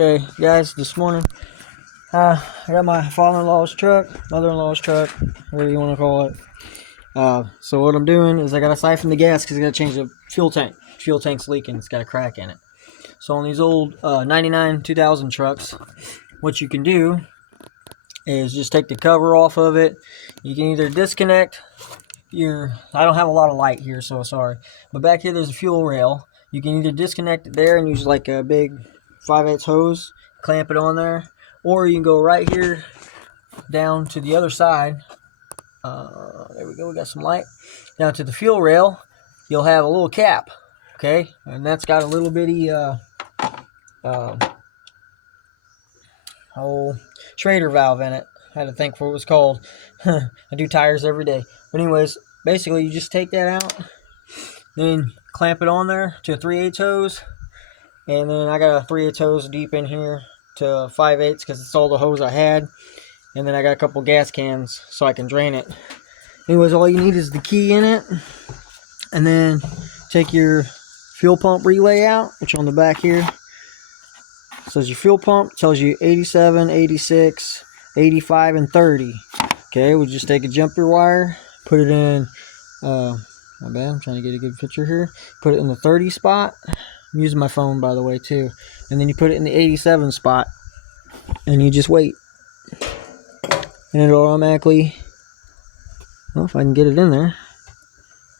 Okay, guys, this morning I got my father-in-law's truck, mother-in-law's truck, whatever you want to call it. So what I'm doing is I got to siphon the gas because I got to change the fuel tank. Fuel tank's leaking. It's got a crack in it. So on these old 99 2000 trucks, what you can do is just take the cover off of it. You can either disconnect I don't have a lot of light here, so sorry. But back here there's a fuel rail. You can either disconnect it there and use like a big 5/8 hose, clamp it on there, or you can go right here down to the other side. There we go, we got some light. Down to the fuel rail, you'll have a little cap, okay? And that's got a little bitty Schrader valve in it. I had to think what it was called. I do tires every day. But anyways, basically you just take that out, then clamp it on there to a 3/8 hose, and then I got a 3/8 hose deep in here to 5/8 because it's all the hose I had, and then I got a couple gas cans so I can drain it. Anyways, all you need is the key in it, and then take your fuel pump relay out, which on the back here says your fuel pump, tells you 87, 86, 85, and 30. Okay, we'll just take a jumper wire, put it in, my bad, I'm trying to get a good picture here. Put it in the 30 spot. I'm using my phone, by the way, too. And then you put it in the 87 spot, and you just wait. And it'll automatically, well, if I can get it in there,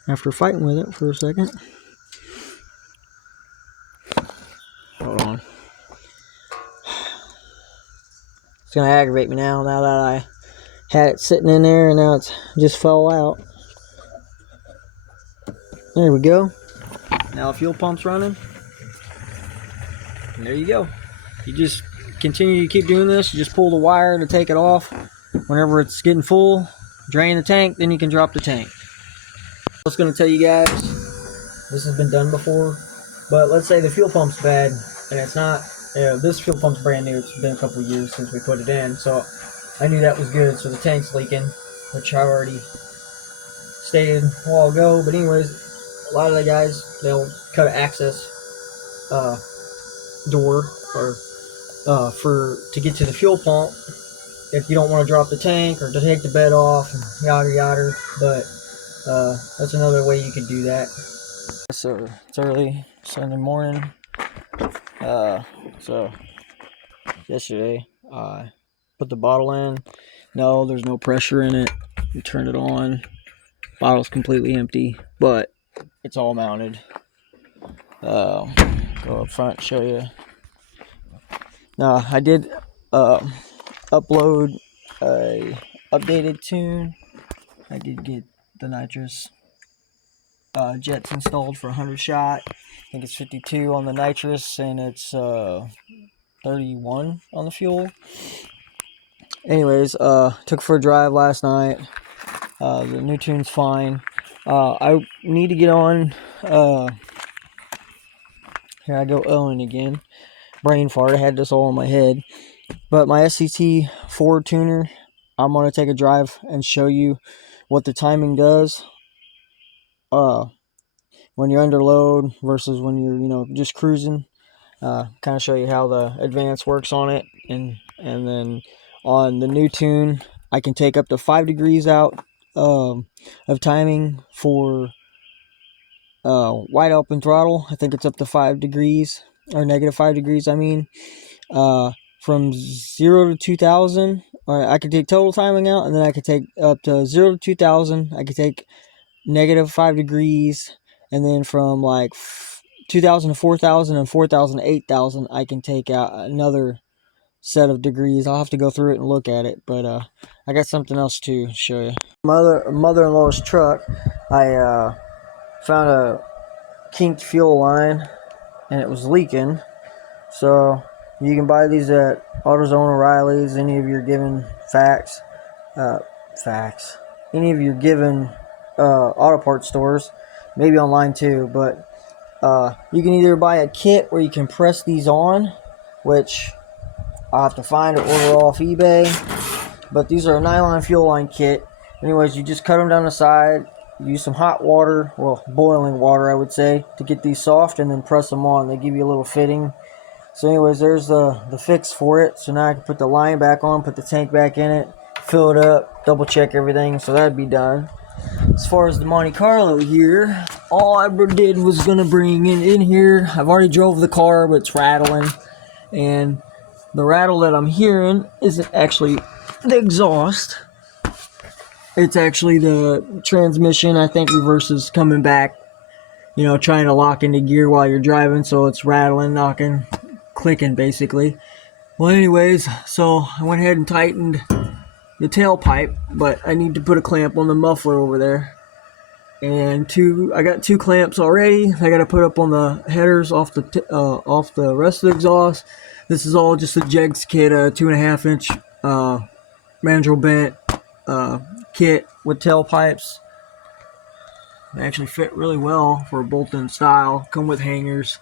after fighting with it for a second. Hold on. It's going to aggravate me now that I had it sitting in there, and now it's just fell out. There we go. Now the fuel pump's running. And there you go. You just continue to keep doing this. You just pull the wire to take it off. Whenever it's getting full, drain the tank, then you can drop the tank. I was going to tell you guys, this has been done before, but let's say the fuel pump's bad, and it's not, this fuel pump's brand new. It's been a couple years since we put it in, so I knew that was good. So the tank's leaking, which I already stated a while ago. But anyways, a lot of the guys, they'll cut an access door or to get to the fuel pump if you don't want to drop the tank or to take the bed off and yada yada. But that's another way you could do that. So it's early Sunday morning. So yesterday I put the bottle in. No, there's no pressure in it. You turn it on. Bottle's completely empty, but it's all mounted. Go up front and show you. Now I did upload a updated tune. I did get the nitrous jets installed for 100 shot. I think it's 52 on the nitrous, and it's 31 on the fuel. Anyways, took for a drive last night. The new tune's fine. I need to get on. Here I go Owen again. Brain fart. I had this all in my head. But my SCT Ford tuner, I'm going to take a drive and show you what the timing does when you're under load versus when you're, just cruising. Kind of show you how the advance works on it. And then on the new tune, I can take up to 5 degrees out of timing for wide open throttle. I think it's up to 5 degrees, or negative 5 degrees, I mean. From 0 to 2000, or I could take total timing out, and then I could take up to 0 to 2000. I could take negative 5 degrees, and then from like 2000 to 4000 and 4000 to 8000, I can take out another set of degrees. I'll have to go through it and look at it, but I got something else to show you. Mother-in-law's truck, I found a kinked fuel line, and it was leaking. So you can buy these at AutoZone, O'Reilly's, any of your given any of your given auto parts stores, maybe online too. But you can either buy a kit where you can press these on, which I'll have to find or order off eBay. But these are a nylon fuel line kit. Anyways, you just cut them down the side, use some hot water, well, boiling water I would say, to get these soft, and then press them on. They give you a little fitting. So anyways, there's the fix for it. So now I can put the line back on, put the tank back in it, fill it up, double check everything. So that'd be done. As far as the Monte Carlo here, all I did was gonna bring it in here. I've already drove the car, but it's rattling. And the rattle that I'm hearing isn't actually the exhaust. It's actually the transmission. I think reverse is coming back, you know, trying to lock into gear while you're driving. So it's rattling, knocking, clicking basically. Well, anyways, so I went ahead and tightened the tailpipe, but I need to put a clamp on the muffler over there. And I got 2 clamps already. I got to put up on the headers off the rest of the exhaust. This is all just a Jegs kit, a 2.5 inch mandrel bent kit with tailpipes. They actually fit really well for a bolt-in style. Come with hangers.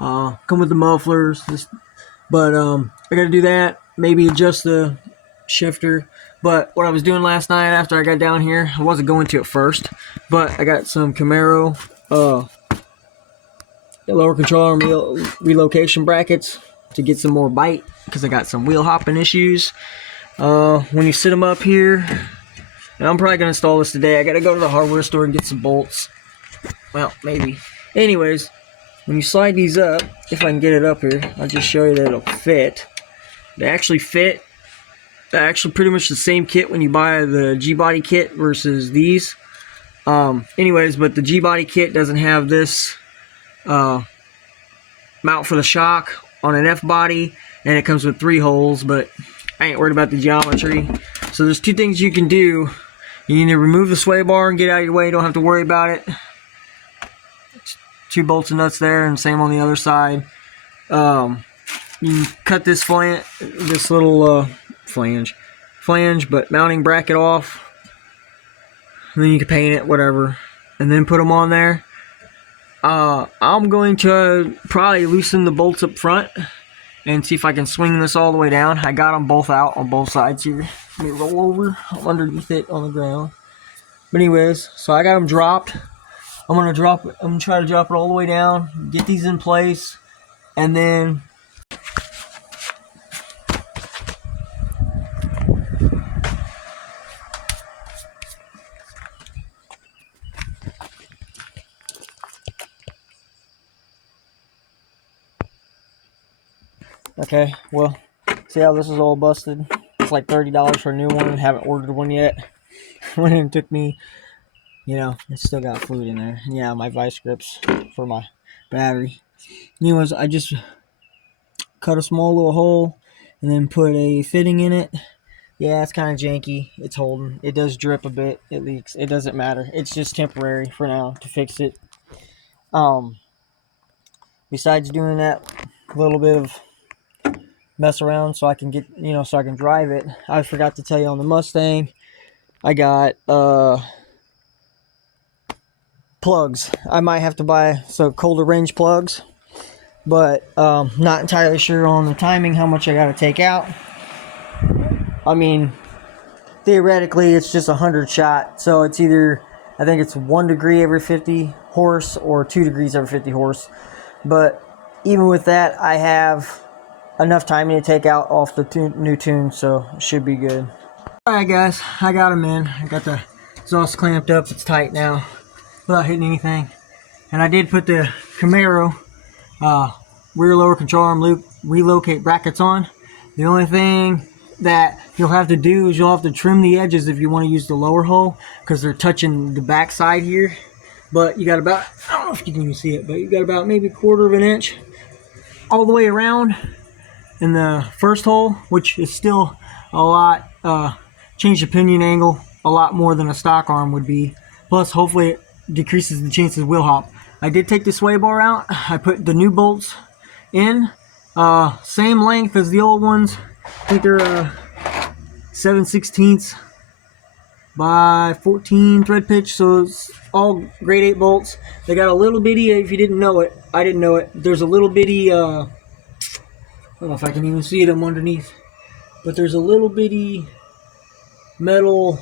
Come with the mufflers. But I got to do that. Maybe adjust the shifter. But what I was doing last night after I got down here, I wasn't going to at first, but I got some Camaro lower control arm relocation brackets to get some more bite because I got some wheel hopping issues. When you sit them up here, and I'm probably going to install this today. I got to go to the hardware store and get some bolts. Well, maybe. Anyways, when you slide these up, if I can get it up here, I'll just show you that it'll fit. They actually fit. They're actually pretty much the same kit when you buy the G-Body kit versus these. Anyways, but the G-Body kit doesn't have this mount for the shock on an F-body, and it comes with 3 holes, but I ain't worried about the geometry. So there's 2 things you can do. You need to remove the sway bar and get out of your way. You don't have to worry about it. 2 bolts and nuts there, and same on the other side. You can cut this little flange, but mounting bracket off. And then you can paint it, whatever, and then put them on there. I'm going to probably loosen the bolts up front and see if I can swing this all the way down. I got them both out on both sides here. Let me roll over underneath it on the ground. But anyways, so I got them dropped. I'm gonna try to drop it all the way down, get these in place, and then okay, well, see how this is all busted? It's like $30 for a new one. Haven't ordered one yet. When it took me, you know, it's still got fluid in there. Yeah, my vice grips for my battery. Anyways, I just cut a small little hole and then put a fitting in it. Yeah, it's kind of janky. It's holding. It does drip a bit. It leaks. It doesn't matter. It's just temporary for now to fix it. Besides doing that little bit of mess around so I can get, you know, so I can drive it, I forgot to tell you on the Mustang, I got plugs. I might have to buy some colder range plugs, but not entirely sure on the timing how much I got to take out. I mean, theoretically it's just 100 shot, so it's either, I think it's 1 degree every 50 horse or 2 degrees every 50 horse. But even with that, I have enough timing to take out off the new tune, so it should be good. Alright guys, I got them in. I got the exhaust clamped up. It's tight now without hitting anything. And I did put the Camaro rear lower control arm relocate brackets on. The only thing that you'll have to do is you'll have to trim the edges if you want to use the lower hole, because they're touching the back side here. But you got about, I don't know if you can even see it, but you got about maybe 1/4 of an inch all the way around in the first hole, which is still a lot, change the pinion angle a lot more than a stock arm would be. Plus, hopefully it decreases the chances of wheel hop. I did take the sway bar out. I put the new bolts in, same length as the old ones. I think they're 7/16 by 14 thread pitch, so it's all grade 8 bolts. They got a little bitty, if you didn't know it, I didn't know it, there's a little bitty, I don't know if I can even see it, I'm underneath, but there's a little bitty metal,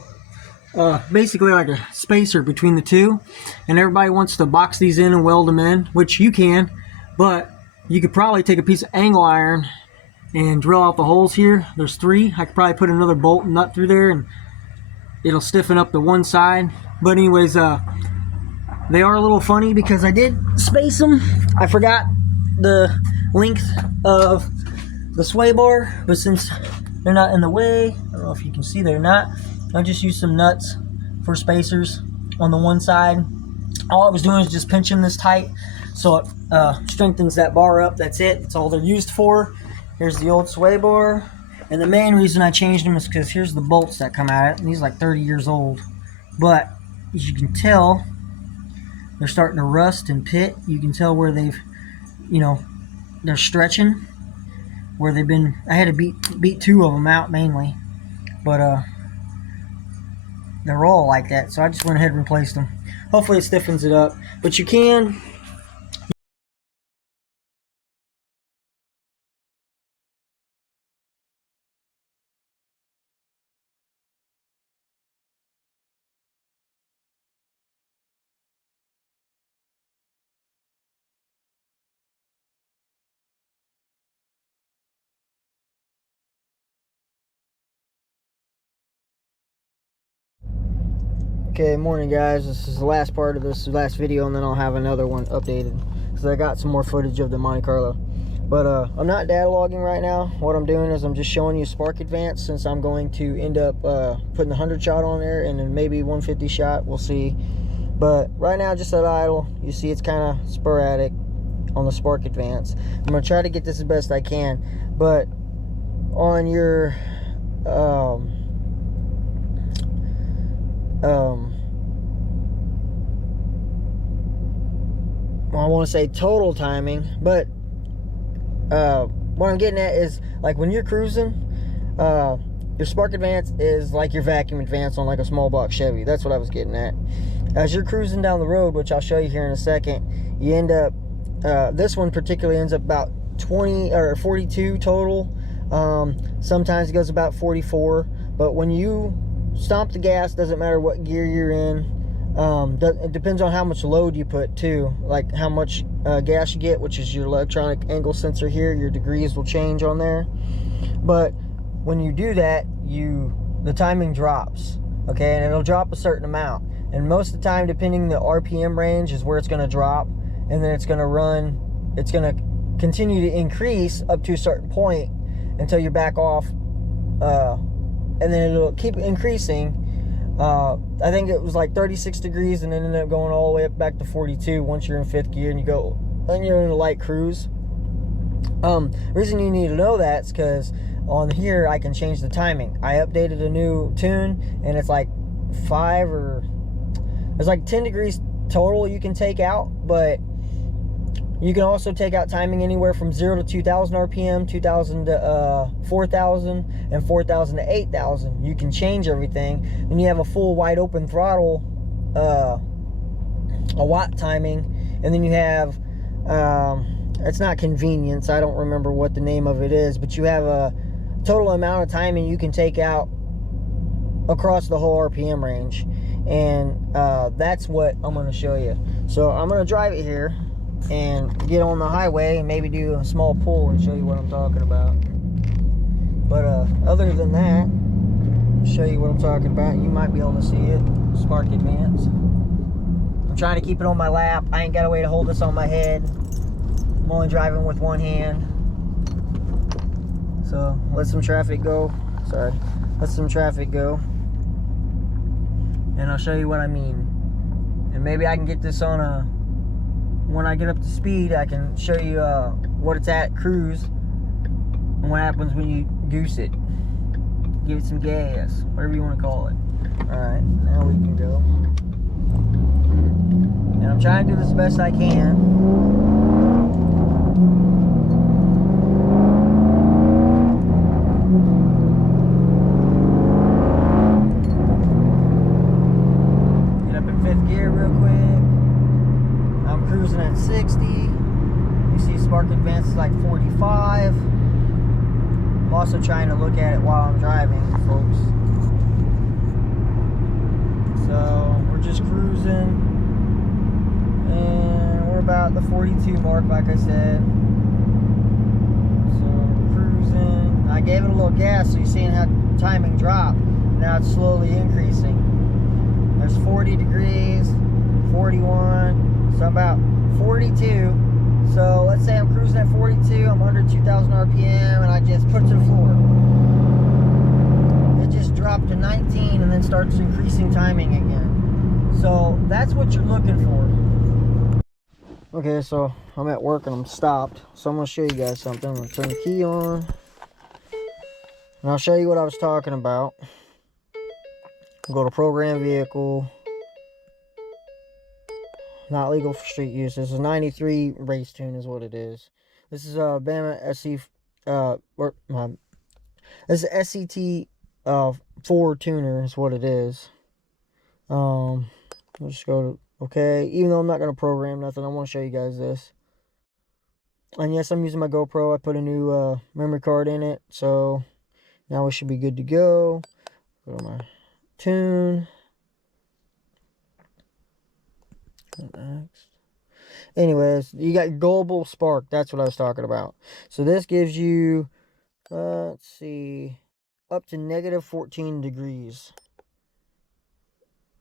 basically like a spacer between the two, and everybody wants to box these in and weld them in, which you can, but You could probably take a piece of angle iron and drill out the holes here. There's 3. I could probably put another bolt and nut through there and it'll stiffen up the one side. But anyways, they are a little funny because I did space them. I forgot the length of the sway bar, but since they're not in the way, I don't know if you can see they're not, I just used some nuts for spacers on the one side. All I was doing is just pinching this tight so it strengthens that bar up. That's it. That's all they're used for. Here's the old sway bar. And the main reason I changed them is because here's the bolts that come out of it. And these are like 30 years old. But as you can tell, they're starting to rust and pit. You can tell where they've, they're stretching. Where they've been, I had to beat 2 of them out mainly. But they're all like that. So I just went ahead and replaced them. Hopefully it stiffens it up. But you can. Okay, morning guys. This is the last part of this last video, and then I'll have another one updated because I got some more footage of the Monte Carlo. But I'm not data logging right now. What I'm doing is I'm just showing you spark advance, since I'm going to end up putting the 100 shot on there and then maybe 150 shot. We'll see. But right now, just at idle, you see it's kind of sporadic on the spark advance. I'm gonna try to get this as best I can, but on your well, I want to say total timing, but what I'm getting at is, like, when you're cruising, your spark advance is like your vacuum advance on like a small block Chevy. That's what I was getting at. As you're cruising down the road, which I'll show you here in a second, you end up this one particularly ends up about 20 or 42 total. Sometimes it goes about 44, but when you stomp the gas, doesn't matter what gear you're in. It depends on how much load you put too, like how much gas you get, which is your electronic angle sensor here. Your degrees will change on there, but when you do that, the timing drops, okay, and it'll drop a certain amount, and most of the time, depending the RPM range, is where it's going to drop, and then it's going to continue to increase up to a certain point until you back off, and then it'll keep increasing. I think it was like 36 degrees and then ended up going all the way up back to 42 once you're in 5th gear and you're in a light cruise. The reason you need to know that is because on here I can change the timing. I updated a new tune, and it's like 10 degrees total you can take out, but you can also take out timing anywhere from 0 to 2,000 RPM, 2,000 to 4,000, and 4,000 to 8,000. You can change everything. Then you have a full wide open throttle, a watt timing, and then you have, it's not convenience, I don't remember what the name of it is, but you have a total amount of timing you can take out across the whole RPM range. And that's what I'm going to show you. So I'm going to drive it here and get on the highway and maybe do a small pull and show you what I'm talking about. But other than that, I'll show you what I'm talking about. You might be able to see it. Spark advance. I'm trying to keep it on my lap. I ain't got a way to hold this on my head. I'm only driving with one hand. So let some traffic go. Sorry. Let some traffic go. And I'll show you what I mean. And maybe I can get this on a, when I get up to speed, I can show you what it's at cruise and what happens when you goose it. Give it some gas, whatever you want to call it. Alright, now we can go. And I'm trying to do this best I can. Cruising at 60. You see spark advance is like 45. I'm also trying to look at it while I'm driving, folks. So we're just cruising, and we're about the 42 mark, like I said. gave it a little gas, so you're seeing how timing drop. Now it's slowly increasing. There's 40 degrees, 41, so about 42. So let's say I'm cruising at 42, I'm under 2,000 RPM, and I just put it to the floor. It just dropped to 19 and then starts increasing timing again. So that's what you're looking for. Okay, so I'm at work and I'm stopped. So I'm going to show you guys something. I'm going to turn the key on. And I'll show you what I was talking about. Go to program vehicle. Not legal for street use. This is 93 race tune is what it is. This is Bama SC this is SCT 4 tuner is what it is. Let's just go to okay. Even though I'm not gonna program nothing, I want to show you guys this. And yes, I'm using my GoPro. I put a new memory card in it, so now we should be good to go. Go to my tune. Next. Anyways, you got global spark. That's what I was talking about. So this gives you, let's see, up to negative 14 degrees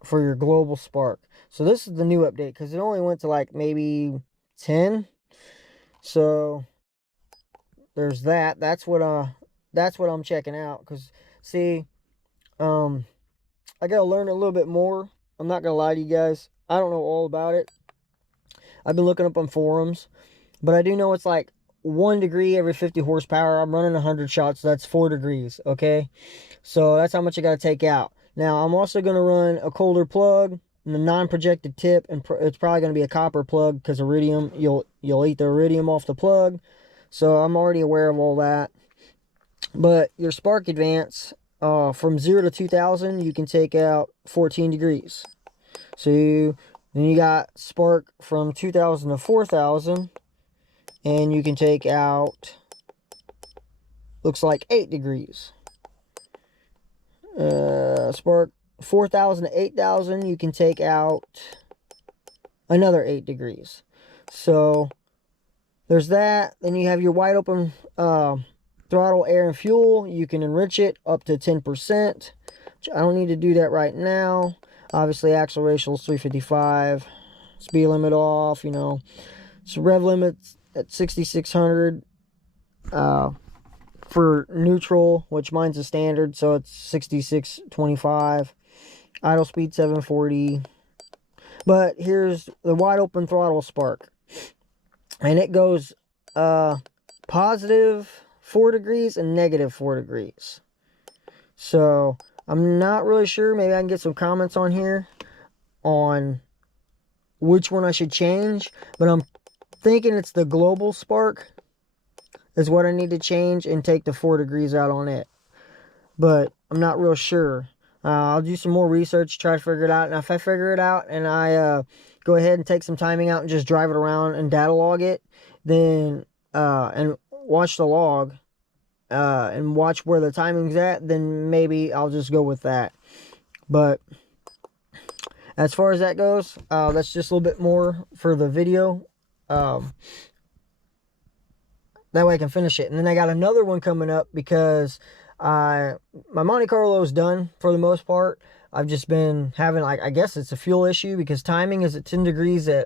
for your global spark. So this is the new update because it only went to like maybe 10. So there's that. That's what I'm checking out. Because see, I gotta learn a little bit more. I'm not gonna lie to you guys. I don't know all about it. I've been looking up on forums, but I do know it's like 1 degree every 50 horsepower. I'm running 100 shots, so that's 4 degrees, okay? So that's how much I got to take out. Now, I'm also going to run a colder plug and a non-projected tip, and it's probably going to be a copper plug because iridium, you'll eat the iridium off the plug. So I'm already aware of all that. But your spark advance, from 0 to 2,000, you can take out 14 degrees. So then you got spark from 2,000 to 4,000, and you can take out, looks like 8 degrees. Spark 4,000 to 8,000, you can take out another 8 degrees. So there's that. Then you have your wide open throttle, air, and fuel. You can enrich it up to 10%. Which I don't need to do that right now. Obviously, axle ratio is 355. Speed limit off, you know. So rev limit at 6,600 for neutral, which mine's a standard, so it's 6,625. Idle speed 740. But here's the wide open throttle spark. And it goes positive 4 degrees and negative 4 degrees. So I'm not really sure. Maybe I can get some comments on here on which one I should change. But I'm thinking it's the global spark is what I need to change and take the 4 degrees out on it. But I'm not real sure. I'll do some more research, try to figure it out. And if I figure it out and I go ahead and take some timing out and just drive it around and data log it, then and watch the log, and watch where the timing's at, then maybe I'll just go with that. But as far as that goes, that's just a little bit more for the video. That way I can finish it. And then I got another one coming up because my Monte Carlo is done for the most part. I've just been having, like, I guess it's a fuel issue because timing is at 10 degrees at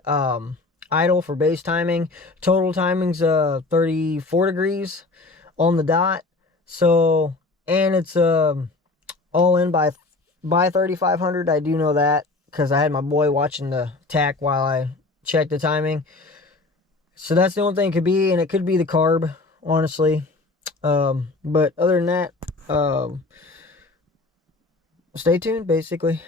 idle for base timing. Total timing's 34 degrees on the dot. So, and it's all in by 3,500. I do know that because I had my boy watching the tach while I checked the timing. So that's the only thing it could be, and it could be the carb, honestly. But other than that, stay tuned, basically.